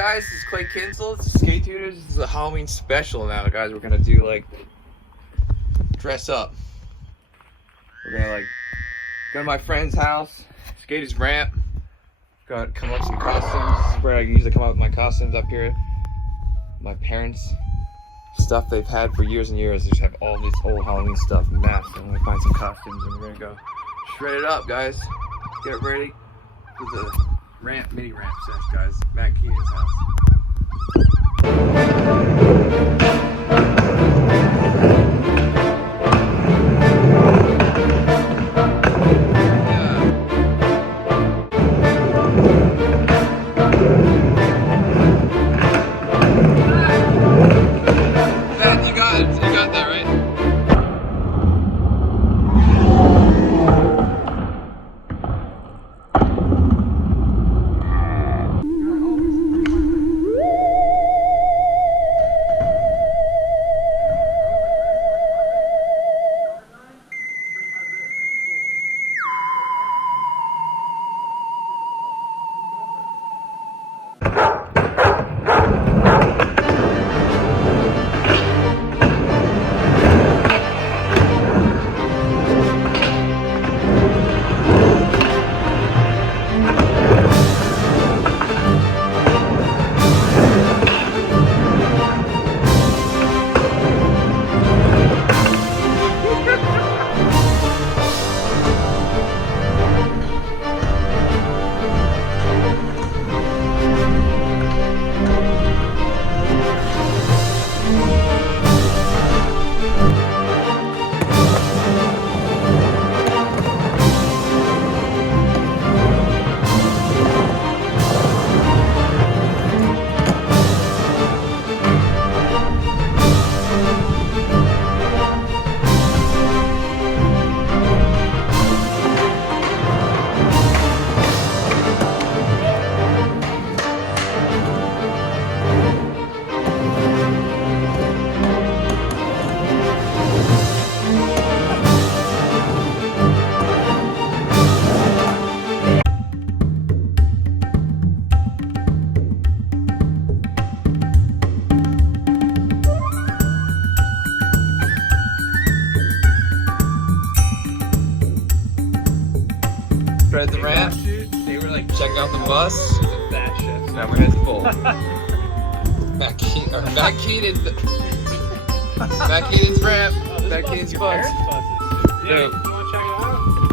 guys? This is Clay Kinsel. It's Skate Tuners. This is a Halloween special now, guys. We're gonna do like dress up. We're gonna like go to my friend's house, skate his ramp, come up with some costumes. This is where I usually come up with my costumes up here. My parents' stuff they've had for years and years. They just have all this old Halloween stuff, masks. I'm gonna find some costumes and we're gonna go shred it up, guys. Get ready for the ramp, mini ramp sesh, guys. Matt Keenan's house. Matt, you got it. You got that, right? Spread the ramp. They were like Check out the bus. fashion. Now we're heading full. Matt Keenan's ramp. Matt Keenan's bus. Yeah, you wanna check it out?